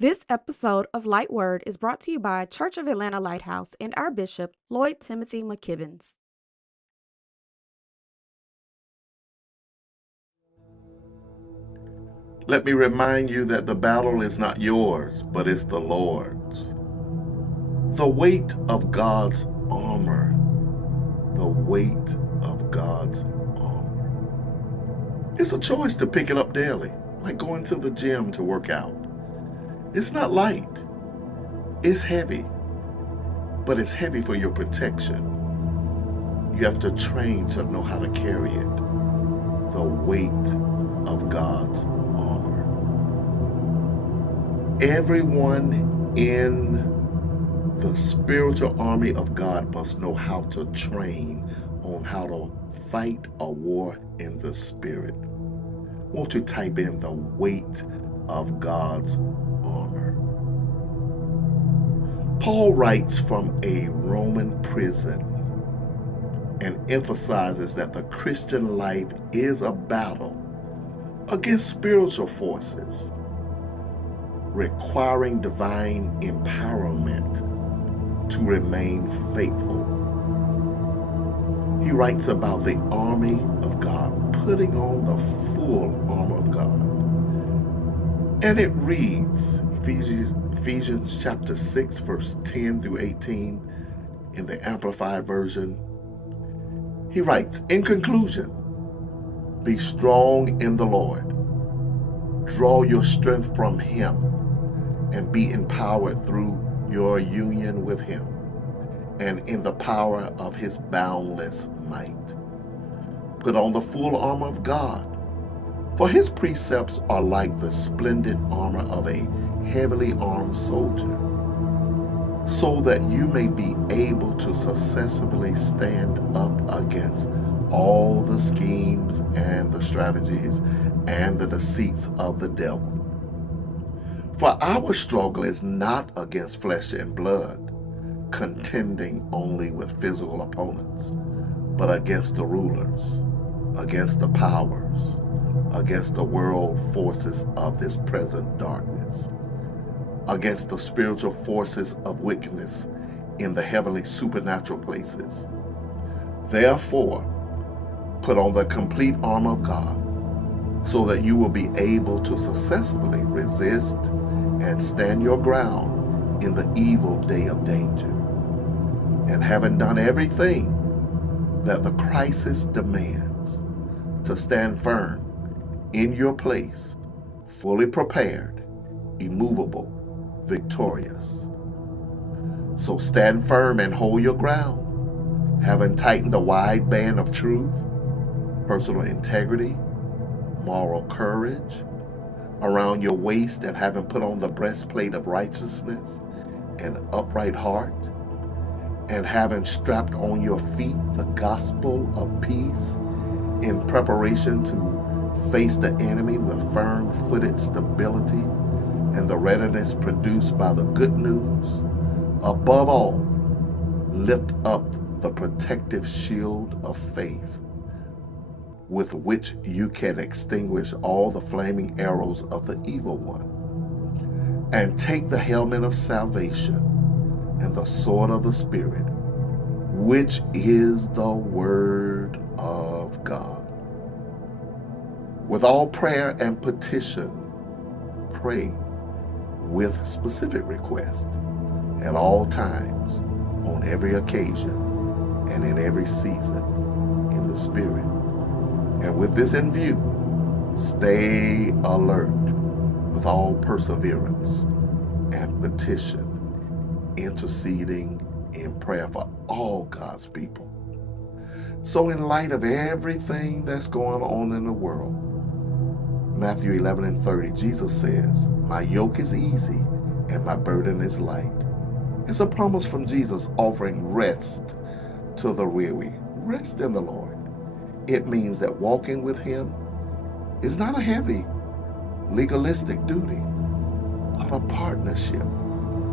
This episode of Light Word is brought to you by Church of Atlanta Lighthouse and our Bishop, Lloyd Timothy McKibbins. Let me remind you that the battle is not yours, but it's the Lord's. The weight of God's armor. The weight of God's armor. It's a choice to pick it up daily, like going to the gym to work out. It's not light. It's heavy, but it's heavy for your protection. You have to train to know how to carry it. The weight of God's armor. Everyone in the spiritual army of God must know how to train on how to fight a war in the spirit. Won't you type in the weight of God's armor? Paul writes from a Roman prison and emphasizes that the Christian life is a battle against spiritual forces, requiring divine empowerment to remain faithful. He writes about the army of God, putting on the full armor of God. And it reads, Ephesians chapter 6, verse 10 through 18, in the Amplified Version. He writes, in conclusion, be strong in the Lord. Draw your strength from Him and be empowered through your union with Him and in the power of His boundless might. Put on the full armor of God, for His precepts are like the splendid armor of a heavily armed soldier, so that you may be able to successfully stand up against all the schemes and the strategies and the deceits of the devil. For our struggle is not against flesh and blood, contending only with physical opponents, but against the rulers, against the powers, against the world forces of this present darkness, against the spiritual forces of wickedness in the heavenly supernatural places. Therefore, put on the complete armor of God, so that you will be able to successfully resist and stand your ground in the evil day of danger. And having done everything that the crisis demands, to stand firm in your place, fully prepared, immovable, victorious. So stand firm and hold your ground, having tightened the wide band of truth, personal integrity, moral courage around your waist, and having put on the breastplate of righteousness and upright heart, and having strapped on your feet the gospel of peace in preparation to face the enemy with firm-footed stability and the readiness produced by the good news. Above all, lift up the protective shield of faith, with which you can extinguish all the flaming arrows of the evil one. And take the helmet of salvation and the sword of the Spirit, which is the Word of God. With all prayer and petition, pray with specific request at all times, on every occasion, and in every season in the Spirit. And with this in view, stay alert with all perseverance and petition, interceding in prayer for all God's people. So in light of everything that's going on in the world, Matthew 11:30, Jesus says, my yoke is easy and my burden is light. It's a promise from Jesus offering rest to the weary. Rest in the Lord. It means that walking with Him is not a heavy, legalistic duty, but a partnership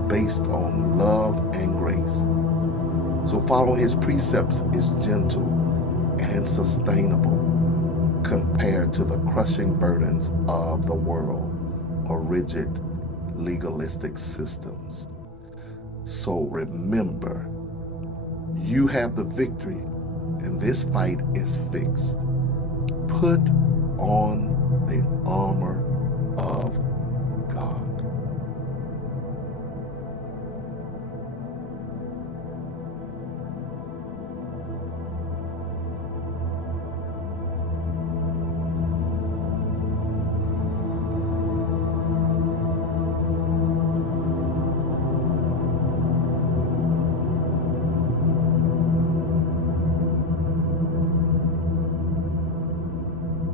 based on love and grace. So following His precepts is gentle and sustainable compared to the crushing burdens of the world or rigid legalistic systems. So remember, you have the victory, and this fight is fixed. Put on